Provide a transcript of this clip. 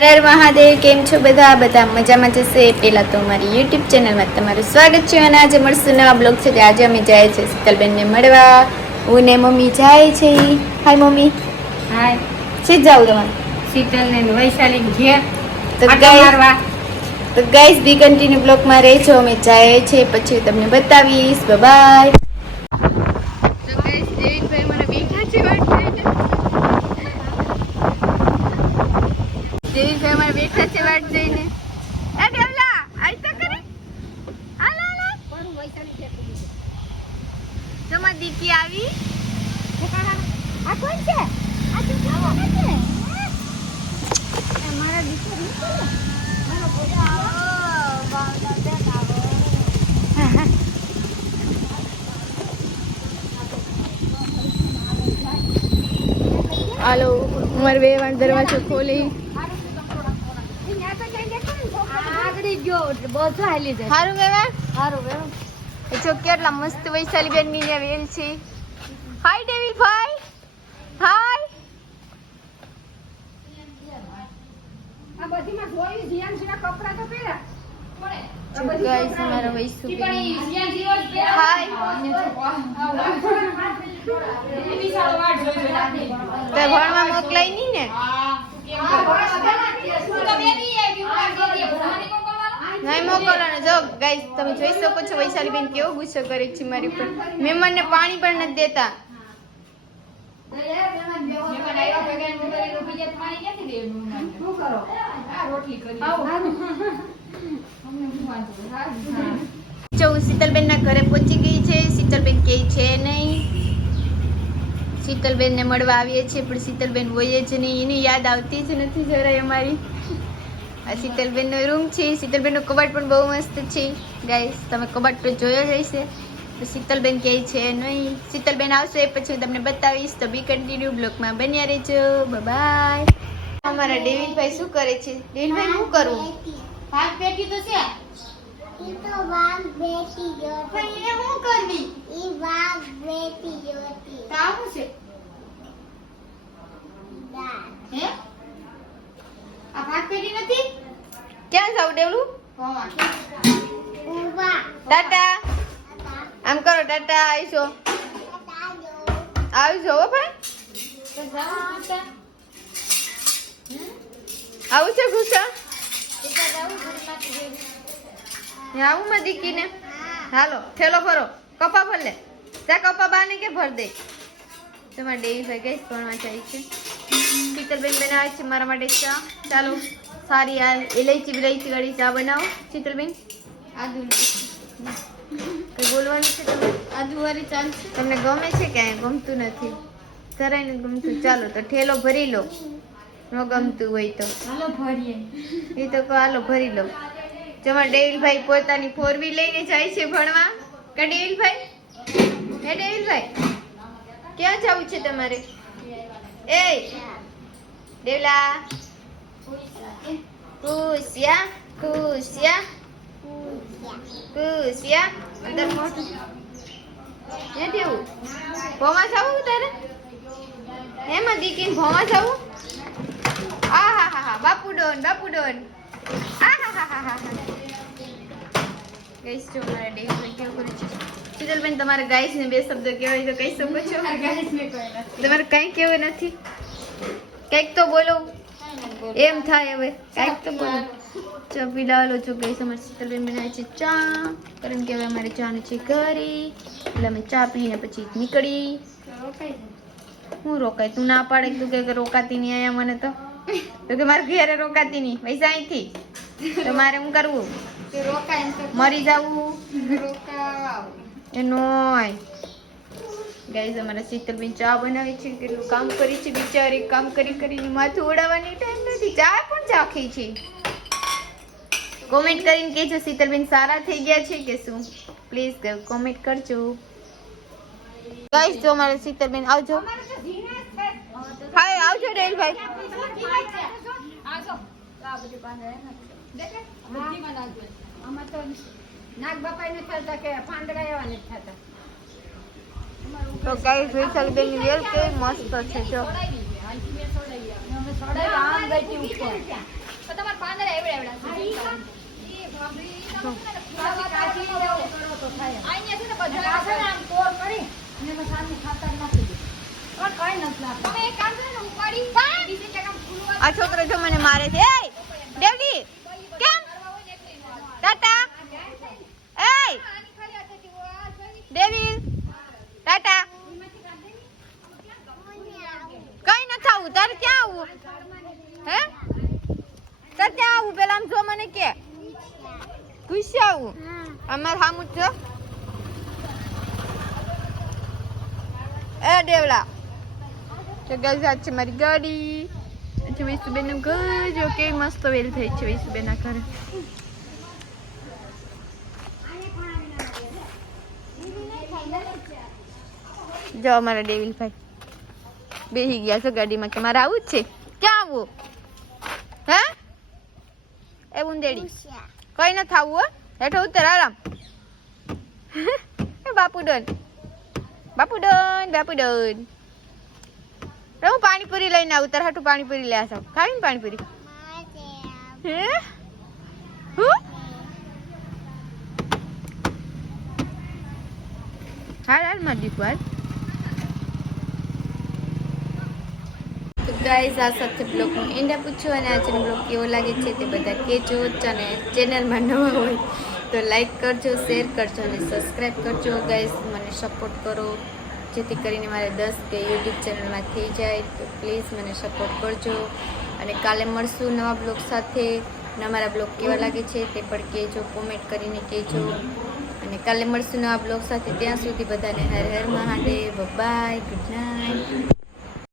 હર હર મહાદેવ. કેમ છો બધા? બધા મજામાં જશે. પહેલાં તો અમારી યુટ્યુબ ચેનલમાં તમારું સ્વાગત છે અને આજે મળશું નવા બ્લોગ છે. આજે અમે જાય છે શીતલબેનને મળવા. હું ને મમ્મી જાય છે. Hi mummy. હાય. શીત જાવ તમારે? શીતલ ને વૈશાલી ઘેર તો ગાઈસ બી કન્ટિન્યુ બ્લોગમાં રહેજો. અમે જાય છે પછી તમને બતાવીશ. બાય. તો ગાઈસ દેવિકભાઈ મારા બેઠા છે વાટ જોઈને. દેવિકભાઈ મારા બેઠા છે વાટ જોઈને. એ દેવલા આઈ તો કરી. હાલ હાલ પણ વૈશાલી ઘેર પૂગી ગઈ. તમાર દીકી આવી. આ કોણ છે? આ તો કોણ છે? મારા દીકરો નીકળ્યો. મારો બોલા આવો બાવડા દે આવો. હાલો ઉમર બે વાર દરવાજો ખોલી. આગળી ગયો એટલે બધું હાલી જાય. હારું વેવા હારું વેવ. જો કેટલા મસ્ત વૈશાલી બેન ની વેલ છે. હાય ડેવિલ ભાઈ. હાય. આ બધીમાં જોયું ધ્યાન છે કપડા તો પહેરા. ગાઈસ મારા વૈસુ બેન. હાય. તે ભણવા મોકલાય ની ને? નહીં મોકલવાનું. જો ગાઈસ તમે જોઈ શકો છો વૈશાલી બેન કેવો ગુસ્સો કરે છે મારી ઉપર. મહેમાનને પાણી પણ નથી દેતા. જો હું શીતલબેન ના ઘરે પહોંચી ગઈ છે. શીતલબેન કે છે નહીં. શીતલબેન ને મળવા આવીએ છીએ પણ શીતલબેન હોય જ નહીં. એની યાદ આવતી જ નથી જરાય અમારી. આ શીતલબેન નો રૂમ છે. શીતલબેન નો કબાટ પણ બહુ મસ્ત છે. ગાઈસ તમે કબાટ તો જોયો જ હશે. તો શીતલબેન કહે છે નહીં. શીતલબેન આવશે પછી હું તમને બતાવીશ. તો બી કન્ટિન્યુ બ્લોગમાં બન્યા રહેજો. બાય. અમારા ડેવિલભાઈ શું કરે છે? ડેવિલભાઈ શું કરવું? ભાત પેટી તો છે. ઈ તો વાઘ બેટી જોતી. પણ એને શું કરવી? ઈ વાઘ બેટી જોતી. કામ છે. દાળ. હે? આ ભાત પેટી નથી? ક્યાં જાવ ડેવલું? હા. ઉભા. ટાટા. આમ કરો ટાટા. આવીશો આવીશો હો ભાઈ. તો જાવ છે. આવું છે ગુસ્સા? ટીકા જાવ ઘરમાંથી જોઈ. આવું માં દીકીને. હાલો ઠેલો ભરો. કપા ભર લે. જા કપા બાને કે ભર દે. તમારે ડેવી ભાઈ ગઈ ભણવા જાય છે. શીતલબેન બનાવે છે મારા માટે ચા. ચાલો સારી આ ઇલાયચી વિલાયચી વાળી ચા બનાવો શીતલબેન. આદુ કઈ બોલવાનું છે તમે? આદુ વાળી ચાલશે. તમને ગમે છે કે ગમતું નથી? જરાય નથી ગમતું. ચાલો તો ઠેલો ભરી લો. ન ગમતું હોય તો હાલો ભરીએ. એ તો કહો હાલો ભરી લો. જમા ડેવિલભાઈ પોતાની 4 વ્હીલ લઈને જાય છે ભણવા. કે ડેવિલભાઈ? હે ડેવિલભાઈ ક્યાં જવું છે તમારે? એ ડેવલા કુશિયા કુશિયા કુશિયા અંદર મોઢું હે દેવું. ભોમાં જવું તારે? એમાં દીકીને ભોમાં જવું? આ હા હા હા બાપુ ડોન બાપુ ડોન. આ હા હા હા હા. ગાઈસ જો મારા ડેવિલભાઈ કેવું કરે છે. શીતલબેન તમારે ગાઈસ ને બે શબ્દ કહેવાય તો કહી શકો છો? તમારે કઈ કેવું નથી? કઈક તો બોલો. એમ થાય હવે કઈક તો બોલો. ચા પીલાલો છો ગાઈસ. અમારે શીતલબેન બનાવે છે ચા. કારણ કે હવે અમારે જવાનું છે ઘરે. એટલે અમે ચા પીને પછી નીકળી. હું રોકાય? તું ના પાડે તું કે રોકાતી નહીં અહીંયા મને તો કે મારે ઘેરે રોકાતી નહીં. પૈસા અહીંથી તો મારે શું કરવું? મરી જવું એનો. ગાઈસ અમારા શીતલબેન ચા બનાવે છે. કેટલું કામ કરી છે બિચારી. કામ કરી કરીને માથું ઉડાવવાની ટાઈમ નથી. ચા પણ ચાખી છે. કોમેન્ટ કરીને કહેજો શીતલબેન સારા થઈ ગયા છે કે શું? પ્લીઝ કોમેન્ટ કરજો. ગાઈસ જો અમારા શીતલબેન આવજો. હાય આવજો ડેલભાઈ. તો ગાઈસ વૈશાલીબેન ની વેલ કેવી મસ્ત છે જો. પણ તમારે પાંદડા એવડા હા, ઈ કામ? એ બાપરે, ઈ તો મને કાચી કાચી જેવું કરો તો થાય. અહીંયા છે ને આ છે ને બધા આમ તોડ કરી અને એમાં સામે ખાતર નાખી દે. પણ કાંઈ નથી લાગતું. તમે એક કામ કરો ને ઉપાડી બીજે ક્યાંક આમ ખુલ્લું આ છોકરો જો મને મારે છે એય દેવડી કેમ ટાટા એય દેવી ટાટા કઈ ન થાવું તારે ક્યાં આવું હે તારે ક્યાં આવું પેલા આમ જો મને કે પૂછી આવું અમાર હામું જ છો એ દેવલા તો ગાઈસ આ છે મારી ગાડી છે વૈસુબેન નું ઘર જો કેવી મસ્ત વેલ થઈ છે વૈસુબેન ના ઘરે જો અમારા ડેવિલભાઈ બેહી ગયા છે ગાડીમાં કે મારે આવું જ છે ક્યાં આવું હે એ ઉંદેડી કઈ ન થાવું હો હેઠો ઉતર આરામ બાપુડન બાપુડન બાપુડન હું પાણીપુરી લઈને આવું તાર હાટું પાણીપુરી લઈ આવ ખાવી ને પાણીપુરી હે હું હાલ હાલ મારી દીકુ હાલ તો ગાઈઝ આ સાથે બ્લોગનું એન્ડ આપું છું અને આજનો બ્લોગ કેવો લાગે છે તે બધા કહેજો અને ચેનલમાં નવા હોય તો લાઈક કરજો શેર કરજો અને સબસ્ક્રાઈબ કરજો ગાઈઝ મને સપોર્ટ કરો જેથી કરીને મારે 10 કે યુટ્યુબ ચેનલમાં થઈ જાય તો પ્લીઝ મને સપોર્ટ કરજો અને કાલે મળશું નવા બ્લોગ સાથે અને અમારા બ્લોગ કેવા લાગે છે તે પણ કહેજો કોમેન્ટ કરીને કહેજો અને કાલે મળશું નવા બ્લોગ સાથે ત્યાં સુધી બધાને Har Har Mahadev bye good night